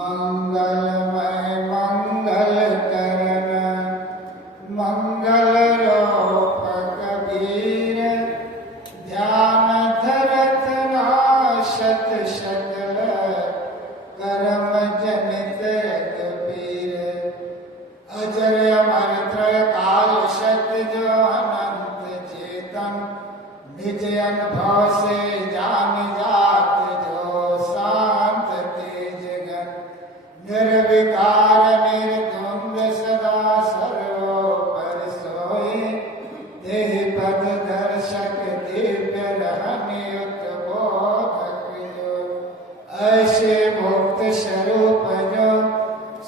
मंगलमय मंगल करण मंगल रूप कबीर ध्यान धरत नाशत शकल कर्म जनित कबीर अजर अमर त्रय काल सत्य जो अनंत चेतन निज अनुभव से जान जात जो शांत तेज गण निर्विकार निर्द्वंद सदा सर्वोपर सोई देहि पद दर्शक दिव्य रहनियुक्त बोधक जो ऐसे मुक्त स्वरूप जो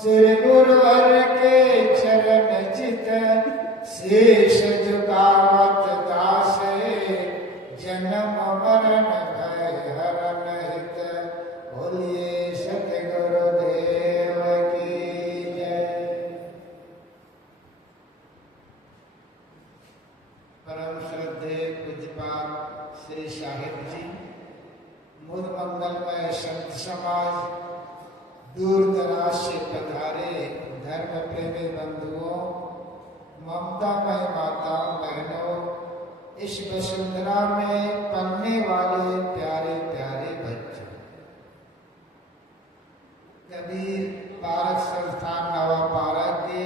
श्री गुरुवर के चरण चित शेष झुकावत दासे जन्म मरण भय हरण हित बोलिए सतगुरुदेव की जय। परम श्रद्धेय पूज्यपाद श्री साहिब जी, मुद मंगलमय संत समाज, दूर दराज से पधारे धर्म प्रेमी बंधुओं, ममतामय माता बहनों, इस वसुंधरा में पलने वाले प्यारे प्यारे बच्चों, कबीर पारक संस्थान नवापारा के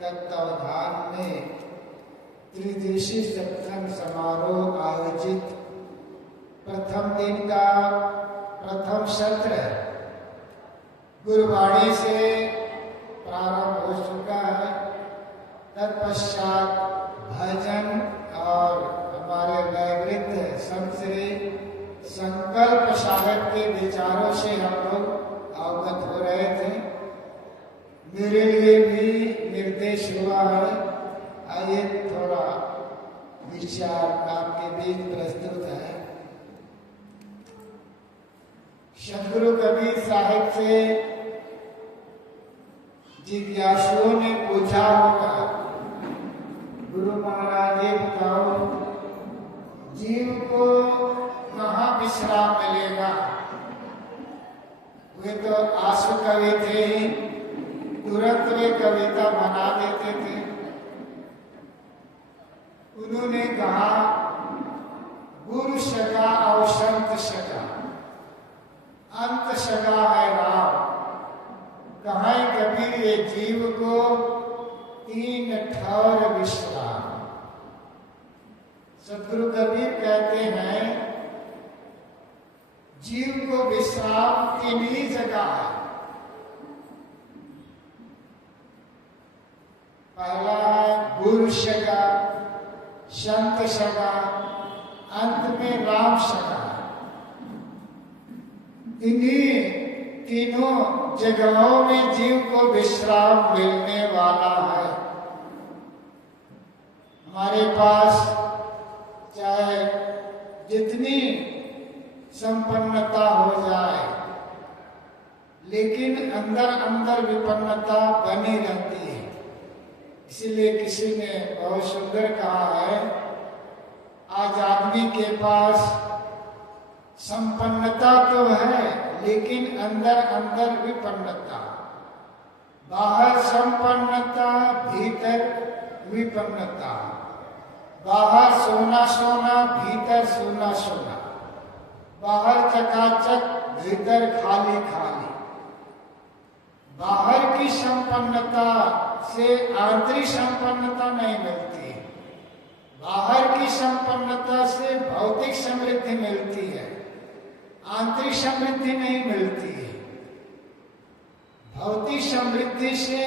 तत्वावधान में त्रिदिवसीय सत्संग समारोह आयोजित प्रथम दिन का प्रथम सत्र गुरुवाणी से प्रारंभ हो चुका है। तत्पश्चात भजन और हमारे वैवृद्ध संत श्री संकल्प साहब के विचारों से हम लोग अवगत हो रहे थे। मेरे लिए भी निर्देश हुआ है, आइए थोड़ा विचार आपके बीच प्रस्तुत है। सदगुरु कबीर साहिब से जिज्ञासुओं ने पूछा होगा, गुरु महाराज ये बताओ, जीव को कहाँ विश्राम मिलेगा? वे तो आंसू कवि थे ही, तुरंत वे कविता बना देते थे। उन्होंने कहा, गुरु सगा और संत सगा, अंत सगा है राम। कहे कबीर ये जीव को तीन ठौर विश्राम। सदगुरु कबीर कहते हैं, जीव को विश्राम तीन ही जगह है। पहला है गुरु सगा, संत सगा, अंत में राम सगा। इन्हीं तीनों जगहों में जीव को विश्राम मिलने वाला है। हमारे पास चाहे जितनी संपन्नता हो जाए, लेकिन अंदर अंदर विपन्नता बनी रहती है। इसलिए किसी ने बहुत सुंदर कहा है, आज आदमी के पास संपन्नता तो है, लेकिन अंदर अंदर विपन्नता। बाहर संपन्नता, भीतर विपन्नता। बाहर सोना सोना, भीतर सोना सोना। बाहर चकाचक, भीतर खाली खाली। बाहर की संपन्नता से आंतरिक संपन्नता नहीं मिलती। बाहर की संपन्नता से भौतिक समृद्धि मिलती है, आंतरिक समृद्धि नहीं मिलती है। भौतिक समृद्धि से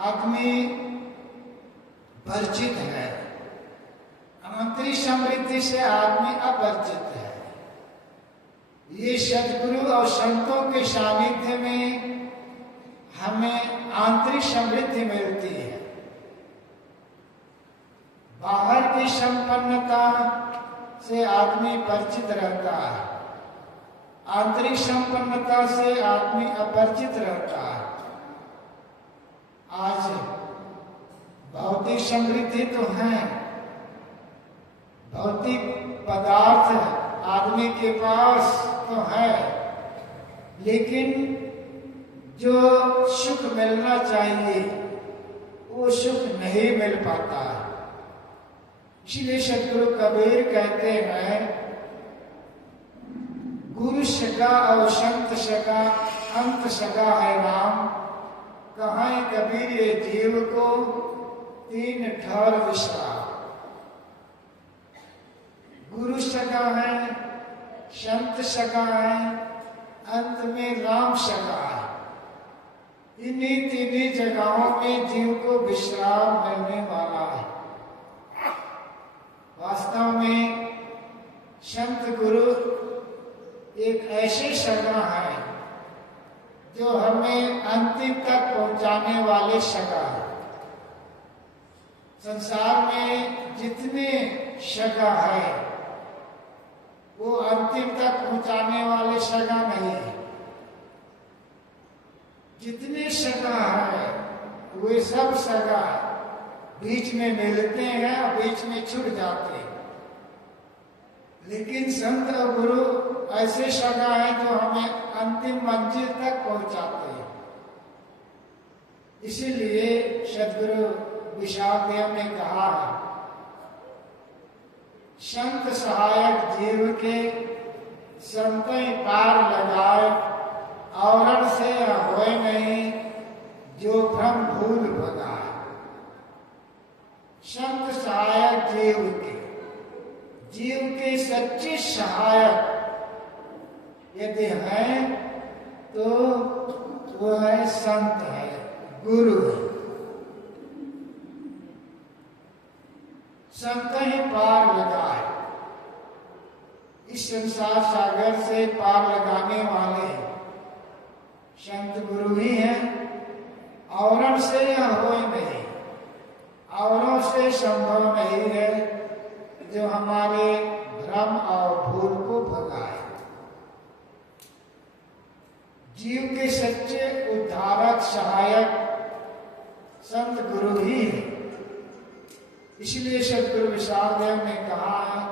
आदमी परिचित है, आंतरिक समृद्धि से आदमी अपरिचित है। ये सद्गुरु और संतों के सानिध्य में हमें आंतरिक समृद्धि मिलती है। बाहर की संपन्नता से आदमी परिचित रहता है, आंतरिक संपन्नता से आदमी अपरिचित रहता है। आज भौतिक समृद्धि तो है, भौतिक पदार्थ आदमी के पास तो है, लेकिन जो सुख मिलना चाहिए वो सुख नहीं मिल पाता है। इसलिए सदगुरु कबीर कहते हैं, गुरु सगा और संत सगा अंत सगा है राम, कहाँ कबीर ये जीव को तीन ठहर विश्राम। गुरु सगा है, संत सगा है, अंत में राम सगा है। इन्हीं तीनों जगहों में जीव को विश्राम मिलने वाला है। वास्तव में संत गुरु एक ऐसे सगा है जो हमें अंतिम तक पहुंचाने वाले सगा है। संसार में जितने सगा है वो अंतिम तक पहुंचाने वाले सगा नहीं है। जितने सगा है वे सब सगा बीच में मिलते हैं और बीच में छूट जाते हैं। लेकिन संत और गुरु ऐसे सगा है जो हमें अंतिम मंजिल तक पहुंचाते हैं। इसीलिए सदगुरु विशाल देव ने कहा है, संत सहायक जीव के संत पार लगाए, आवरण से होए नहीं जो भ्रम भूल भगाए। संत सहायक जीव के सच्चे सहायक यदि हैं तो वो है संत है, गुरु है। संत ही पार लगाए, इस संसार सागर से पार लगाने वाले संत गुरु ही हैं। आवरण से यह हो नहीं, आवरों से संभव नहीं है जो हमारे भ्रम और भूल को भगाए। जीव के सच्चे उद्धारक सहायक संत गुरु ही है। इसलिए सदगुरु विशाल देव ने कहा है,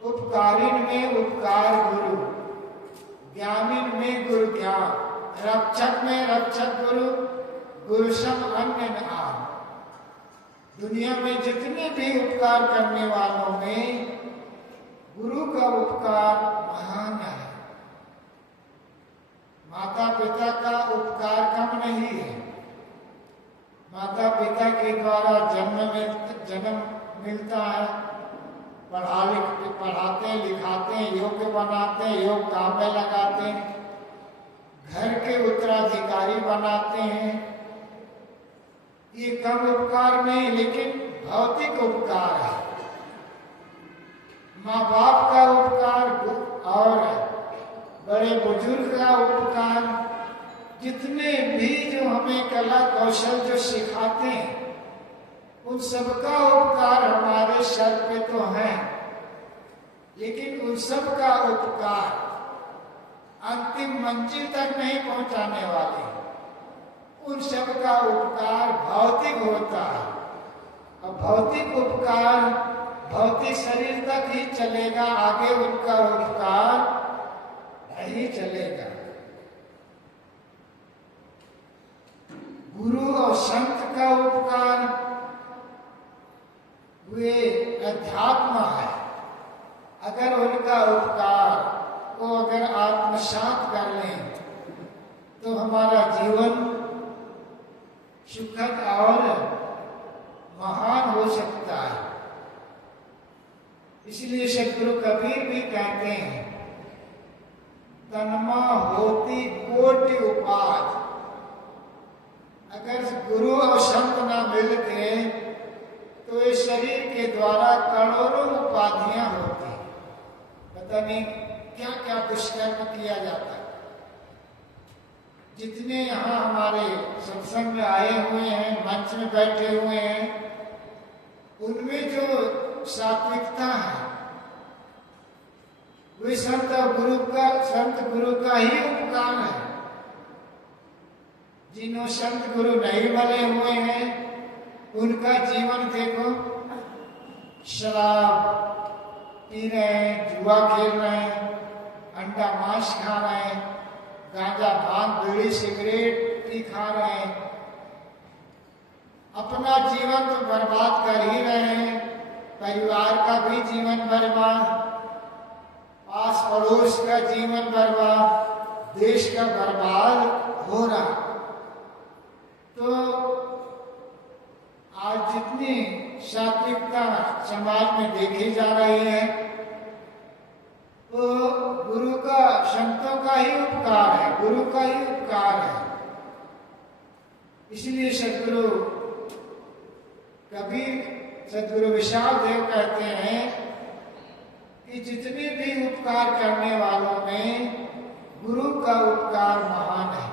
उपकारिन में उपकार गुरु, ज्ञानिन में गुरु ज्ञान, रक्षक में रक्षक गुरु, गुरु सम अन्य न आम। दुनिया में जितने भी उपकार करने वालों में गुरु का उपकार महान है। माता पिता का उपकार कम नहीं है। माता पिता के द्वारा जन्म मिलता है, पढ़ाते लिखाते हैं, योग्य बनाते हैं, योग काम में लगाते हैं, घर के उत्तराधिकारी बनाते हैं। ये कम उपकार नहीं, लेकिन भौतिक उपकार है। माँ बाप का उपकार और बड़े बुजुर्ग का उपकार, जितने भी जो हमें कला कौशल जो सिखाते हैं उन सबका उपकार हमारे सर पे तो है, लेकिन उन सब का उपकार अंतिम मंजिल तक नहीं पहुंचाने वाले। उन सब का उपकार भौतिक होता है और भौतिक उपकार भौतिक शरीर तक ही चलेगा, आगे उनका उपकार नहीं चलेगा। गुरु और संत का उपकार वे अध्यात्म है। अगर उनका उपकार को अगर आत्मसात कर लें तो हमारा जीवन सुखद और महान हो सकता है। इसलिए सदगुरु कबीर भी कहते हैं, तन्मा होती कोटि उपाध। अगर गुरु और संत ना मिलते तो इस शरीर के द्वारा करोड़ों उपाधियां होती, पता नहीं क्या क्या दुष्कर्म किया जाता। जितने यहाँ हमारे सत्संग में आए हुए हैं, मंच में बैठे हुए हैं, उनमें जो सात्विकता है वे संत गुरु का ही उपकार है। जिन्हों संत गुरु नहीं बने हुए हैं उनका जीवन देखो, शराब पी रहे हैं, जुआ खेल रहे हैं, अंडा मांस खा रहे हैं, गांजा भांग बीड़ी सिगरेट भी खा रहे हैं, अपना जीवन तो बर्बाद कर ही रहे हैं, परिवार का भी जीवन बर्बाद, पास पड़ोस का जीवन बर्बाद, देश का बर्बाद हो रहा। तो आज जितनी सात्विकता समाज में देखी जा रही है, तो गुरु का, संतों का ही उपकार है, गुरु का ही उपकार है। इसलिए सदगुरु कबीर, सदगुरु विशाल देव कहते हैं कि जितने भी उपकार करने वालों में गुरु का उपकार महान है।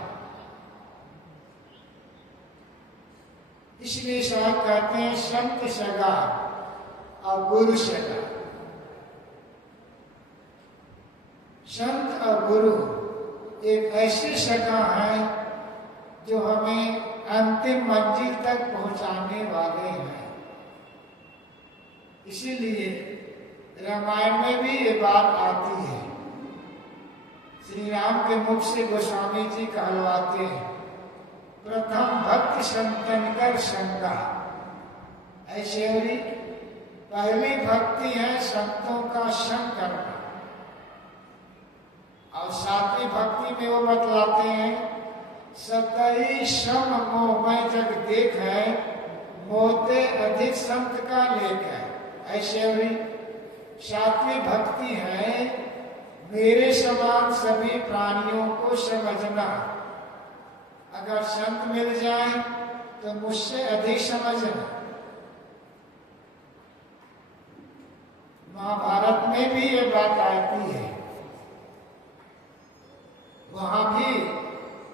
इसलिए साहब कहते हैं संत सगा और गुरु सगा। संत और गुरु एक ऐसे सगा है जो हमें अंतिम मंजिल तक पहुंचाने वाले हैं। इसीलिए रामायण में भी ये बात आती है। श्री राम के मुख से गोस्वामी जी कहलवाते हैं, प्रथम भक्ति संतन कर संगा। ऐसे पहली भक्ति है संतों का संग करना। और सातवीं भक्ति में वो बतलाते हैं, सतई सम मोह मैं जग देख है, मोते अधिक संत का लेख है। ऐसे सातवीं भक्ति है मेरे समान सभी प्राणियों को समझना। अगर संत मिल जाए तो मुझसे अधिक समझना। महाभारत में भी ये बात आती है। वहां भी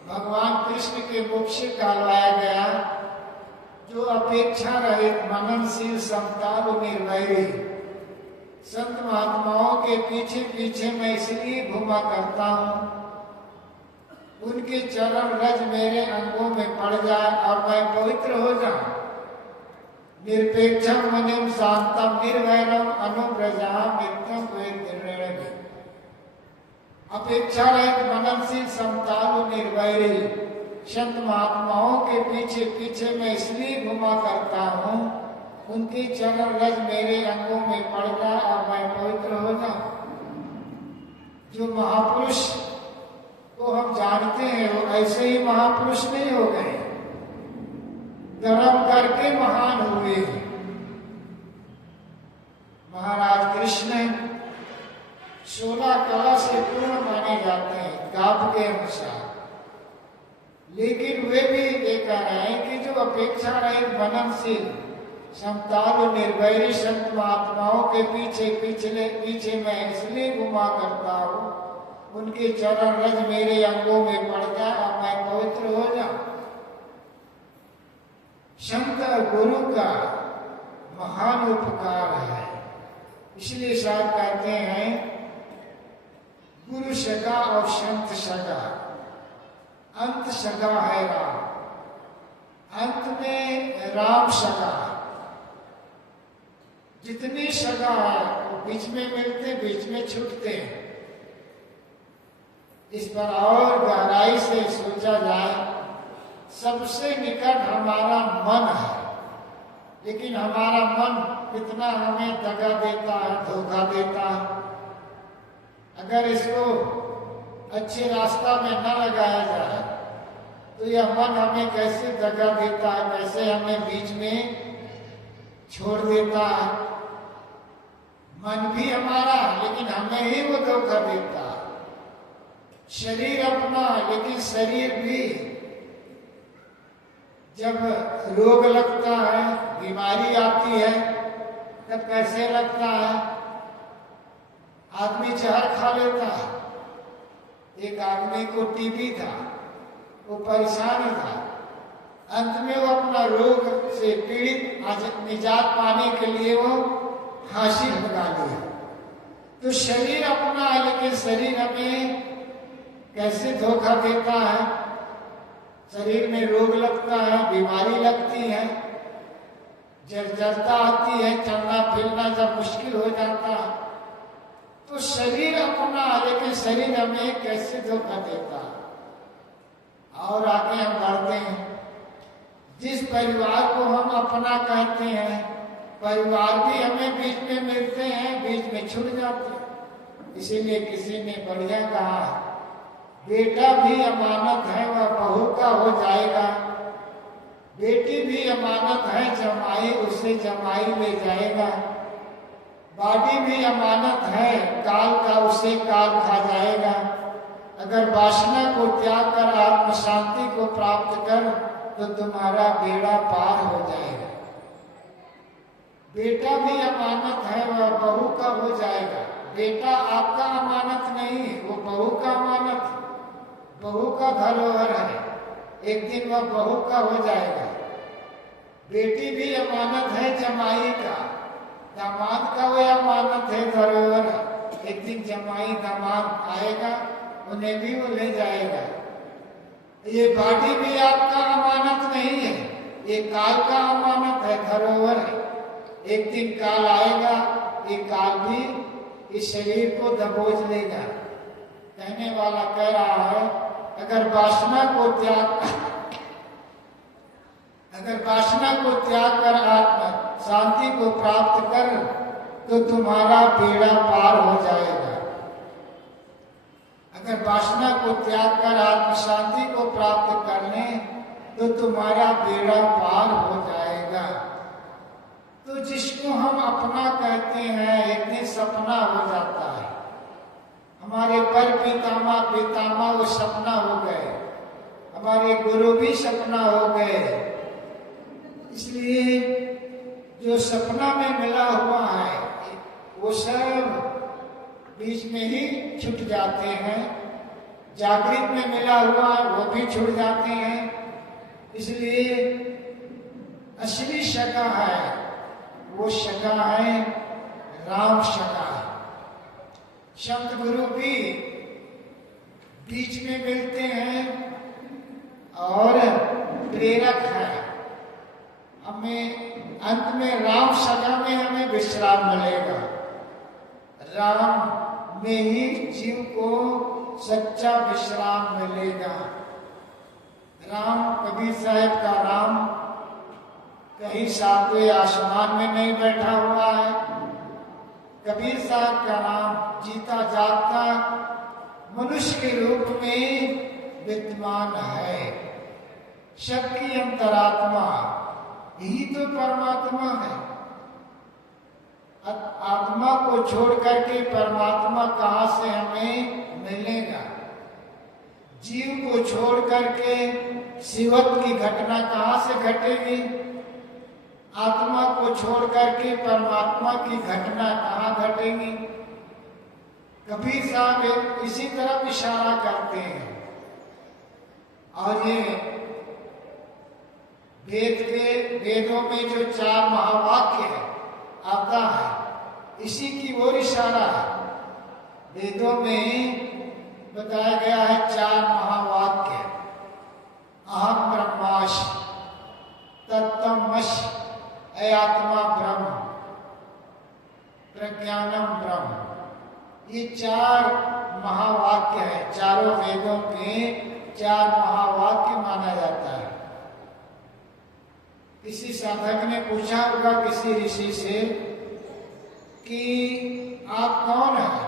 भगवान कृष्ण के मुख से कहलवाया गया, जो अपेक्षा रहित मननशील समतालु निर्वैरी संत महात्माओं के पीछे पीछे मैं इसलिए घूमा करता हूँ, उनके चरण रज मेरे अंगों में पड़ जाए और मैं पवित्र हो जाऊं। निरपेक्षम मनिम शांतम निर्वैरम अनुव्रजा मित्रम निर्णय। अपेक्षा रहित मननशील समतालु निर्वैरी संत महात्माओं के पीछे पीछे मैं इसलिए घुमा करता हूँ, उनके चरण रज मेरे अंगों में पड़ जाए और मैं पवित्र हो जाऊं। जो महापुरुष को हम जानते हैं वो ऐसे ही महापुरुष नहीं हो गए, कर्म करके महान हुए। महाराज कृष्ण 16 कला से पूर्ण माने जाते हैं गाप के अनुसार, लेकिन वे भी ये कह रहे हैं कि जो अपेक्षा रहित मननशील समतालु निर्वैरी संत महात्माओं के पीछे मैं इसलिए घुमा करता हूँ, उनके चरण रज मेरे अंगों में पड़ जाए और मैं पवित्र हो जाऊं। संत गुरु का महान उपकार है। इसलिए साहब कहते हैं गुरु सगा और संत सगा। अंत सगा है राम, अंत में राम सगा। जितनी सगा है वो बीच में मिलते, बीच में छूटते हैं। इस पर और गहराई से सोचा जाए, सबसे निकट हमारा मन है, लेकिन हमारा मन कितना हमें दगा देता है, धोखा देता है। अगर इसको अच्छे रास्ता में न लगाया जाए तो यह मन हमें कैसे दगा देता है, कैसे हमें बीच में छोड़ देता है। मन भी हमारा, लेकिन हमें ही वो धोखा देता है। शरीर अपना, लेकिन शरीर भी जब रोग लगता है, बीमारी आती है, तब कैसे लगता है? आदमी जहर खा लेता है। एक आदमी को टीबी था, वो परेशान था, अंत में वो अपना रोग से पीड़ित निजात पाने के लिए वो फांसी लगा लिया। तो शरीर अपना है, लेकिन शरीर हमें कैसे धोखा देता है। शरीर में रोग लगता है, बीमारी लगती है, जर्जरता आती है, चलना फिरना जब मुश्किल हो जाता है, तो शरीर अपना, लेकिन शरीर हमें कैसे धोखा देता है। परिवार को हम अपना कहते हैं, परिवार भी हमें बीच में मिलते हैं, बीच में छूट जाते हैं। इसीलिए किसी ने बढ़िया कहा, बेटा भी अमानत है वह बहू का हो जाएगा, बेटी भी अमानत है जमाई उसे जमाई ले जाएगा, बाडी भी अमानत है काल का उसे काल खा जाएगा। अगर वासना को त्याग कर आत्म शांति को प्राप्त कर तो तुम्हारा बेड़ा पार हो जाएगा। बेटा भी अमानत है वह बहू का हो जाएगा। बेटा आपका अमानत नहीं, वो बहू का अमानत, बहू का धरोहर है, एक दिन वह बहू का हो जाएगा। बेटी भी अमानत है जमाई का, दामाद का वह अमानत है धरोहर, एक दिन जमाई दामाद आएगा उन्हें भी वो ले जाएगा। ये बाडी भी आपका अमानत नहीं है, ये काल का अमानत है, धरोहर है, एक दिन काल आएगा, ये काल भी इस शरीर को दबोच लेगा। कहने वाला कह रहा है, अगर वासना को त्याग कर आत्मा शांति को प्राप्त कर तो तुम्हारा बेड़ा पार हो जाएगा। अगर वासना को त्याग कर आत्म शांति को प्राप्त कर लें तो तुम्हारा बेड़ा पार हो जाएगा। तो जिसको हम अपना कहते हैं एक दिन सपना हो जाता है। हमारे पर पितामह वो सपना हो गए, हमारे गुरु भी सपना हो गए। इसलिए जो सपना में मिला हुआ है वो सब बीच में ही छूट जाते हैं, जागृत में मिला हुआ वो भी छूट जाते हैं। इसलिए असली सगा है वो सगा है राम सगा है। संत गुरु भी बीच में मिलते हैं और प्रेरक है। हमें अंत में राम सगा में हमें विश्राम मिलेगा। राम में ही जीव को सच्चा विश्राम मिलेगा। राम कबीर साहब का राम कहीं सातवें आसमान में नहीं बैठा हुआ है। कबीर साहब का नाम जीता जागता मनुष्य के रूप में विद्यमान है। सबकी अंतरात्मा यही तो परमात्मा है। आत्मा को छोड़ करके परमात्मा कहाँ से हमें मिलेगा? जीव को छोड़ करके शिवत्व की घटना कहाँ से घटेगी? आत्मा को छोड़ करके परमात्मा की घटना कहाँ घटेगी? कबीर साहब इसी तरफ इशारा करते हैं। और ये वेदों में जो 4 महावाक्य है आता है, इसी की ओर इशारा है। वेदों में बताया गया है 4 महावाक्य, अहम ब्रह्मास्मि, तत्त्वमसि, आत्मा ब्रह्म, प्रज्ञानम ब्रह्म। ये 4 महावाक्य है। चारों वेदों के 4 महावाक्य माना जाता है। किसी साधक ने पूछा होगा किसी ऋषि से कि आप कौन हैं?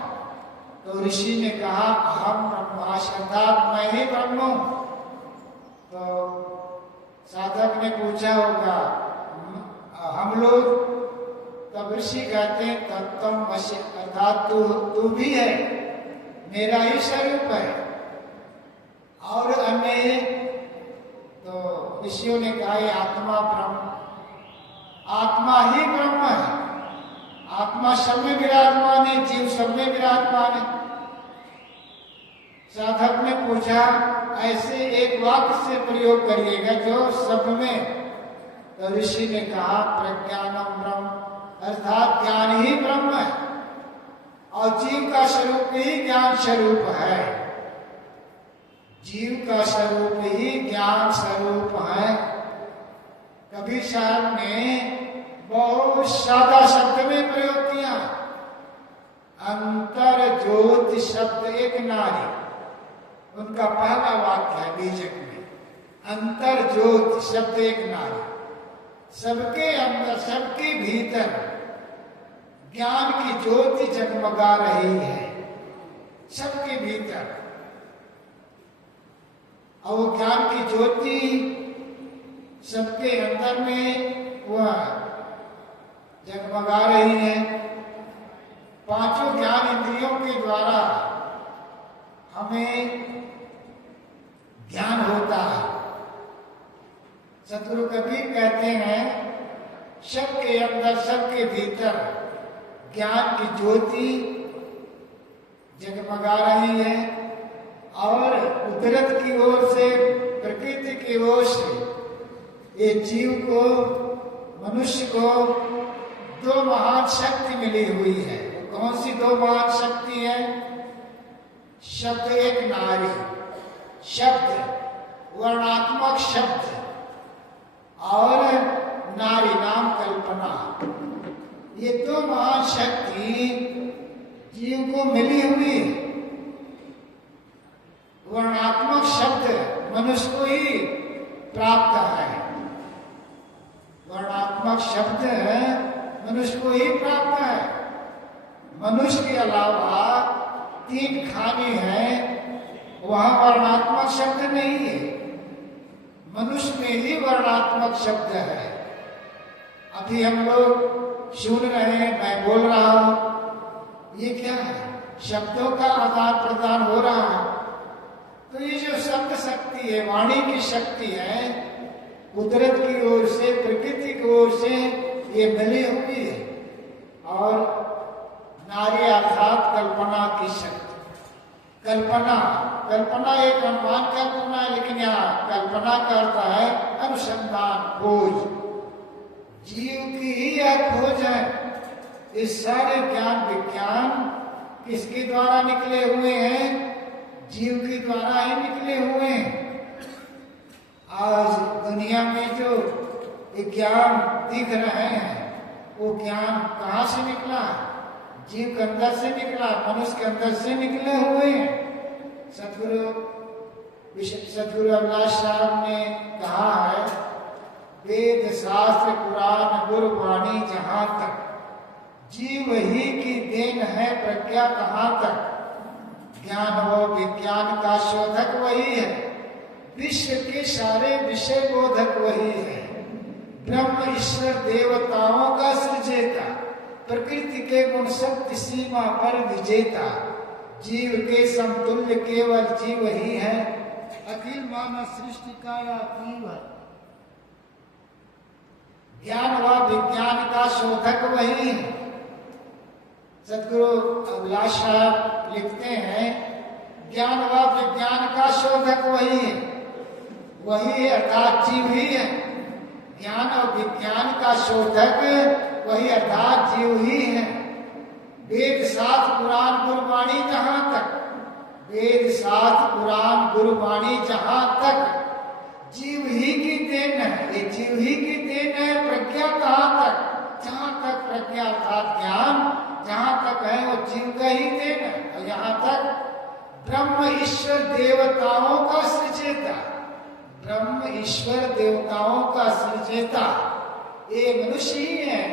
तो ऋषि ने कहा अहम ब्रह्मास्मि, अर्थात मैं ही ब्रह्म हूं। तो साधक ने पूछा होगा हम लोग, तब ऋषि कहते हैं तत्त्वमसि, अर्थात तू भी है, मेरा ही स्वरूप है। और अन्य तो ऋषियों ने कहा आत्मा ब्रह्म, आत्मा ही ब्रह्म है। आत्मा सब में विराजमान है, जीव सब में विराजमान है। साधक ने पूछा ऐसे एक वाक्य से प्रयोग करिएगा जो सब में। तो ऋषि ने कहा प्रज्ञानम ब्रह्म, अर्थात ज्ञान ही ब्रह्म है और जीव का स्वरूप ही ज्ञान स्वरूप है। जीव का स्वरूप ही ज्ञान स्वरूप है। कबीर साहब ने बहुत सादा शब्द में प्रयोग किया, अंतर ज्योति शब्द एक नारी। उनका पहला वाक्य है बीजक में, अंतर ज्योत शब्द एक नारी, सबके अंदर सबके भीतर ज्ञान की ज्योति जगमगा रही है, सबके भीतर। और वो ज्ञान की ज्योति सबके अंदर में वह जगमगा रही है। पांचों ज्ञान इंद्रियों के द्वारा हमें ज्ञान होता है। सतगुरु कबीर कहते हैं, सबके अंदर सबके भीतर ज्ञान की ज्योति जगमगा रही है और कुदरत की ओर से, प्रकृति की ओर से ये जीव को, मनुष्य को दो महान शक्ति मिली हुई है। कौन सी दो महान शक्ति है? शब्द एक नारी, शब्द वर्णात्मक शब्द, और नारी नाम कल्पना। ये दो महान शक्ति जीव को मिली हुई है। वर्णात्मक शब्द मनुष्य को ही प्राप्त है, वर्णात्मक शब्द मनुष्य को ही प्राप्त है। मनुष्य के अलावा तीन खाने हैं, वहां वर्णात्मक शब्द नहीं है, मनुष्य में ही वर्णात्मक शब्द है। अभी हम लोग सुन रहे हैं, मैं बोल रहा हूं, ये क्या है? शब्दों का आदान प्रदान हो रहा है। तो ये जो शब्द शक्ति है, वाणी की शक्ति है, कुदरत की ओर से, प्रकृति की ओर से ये मिली हुई है। और नारी अर्थात कल्पना की शक्ति। कल्पना, कल्पना एक अनुमान कल्पना है, लेकिन यहाँ कल्पना करता है अनुसंधान, खोज। जीव की ही यह खोज है। इस सारे ज्ञान विज्ञान किसके द्वारा निकले हुए हैं? जीव के द्वारा ही निकले हुए हैं। आज दुनिया में जो विज्ञान दिख रहे हैं, वो ज्ञान कहाँ से निकला? जीव के अंदर से निकला, मनुष्य के अंदर से निकले हुए हैं। सतगुरु अभिलाष साहब ने कहा है, वेद शास्त्र पुराण गुरबाणी जहां तक, जीव ही की देन है प्रज्ञा कहां तक। ज्ञान व विज्ञान का शोधक वही है, विश्व के सारे विषय बोधक वही है। ब्रह्म ईश्वर देवताओं का सृजेता, प्रकृति के गुण शक्ति सीमा पर विजेता। जीव के समतुल्य केवल जीव ही है, अखिल मानव सृष्टि का यह जीव है। ज्ञान व विज्ञान का शोधक वही है। सतगुरु अभिलाष साहब लिखते हैं, ज्ञान व विज्ञान का शोधक वही है, वही है अर्थात जीव ही है। ज्ञान और विज्ञान का शोधक वही अर्थात जीव ही है। वेद शास्त्र पुराण गुरबाणी जहां तक, वेद शास्त्र पुराण गुरबाणी जहां तक जीव ही की देन है। ये जीव ही की देन है। प्रज्ञा कहां तक? जहां तक प्रज्ञा अर्थात ज्ञान जहां तक है, वो जीव का ही देन है। और यहाँ तक ब्रह्म ईश्वर देवताओं का सृजेता, ब्रह्म ईश्वर देवताओं का सृजेता ये मनुष्य ही है,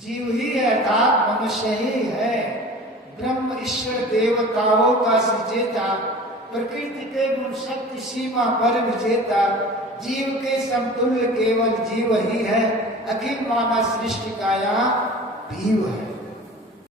जीव ही है अर्थात मनुष्य ही है। ब्रह्म ईश्वर देवताओं का सृजेता, प्रकृति के गुण शक्ति सीमा पर विजेता। जीव के समतुल्य केवल जीव ही है, अखिल मानव सृष्टि का यह भीव है।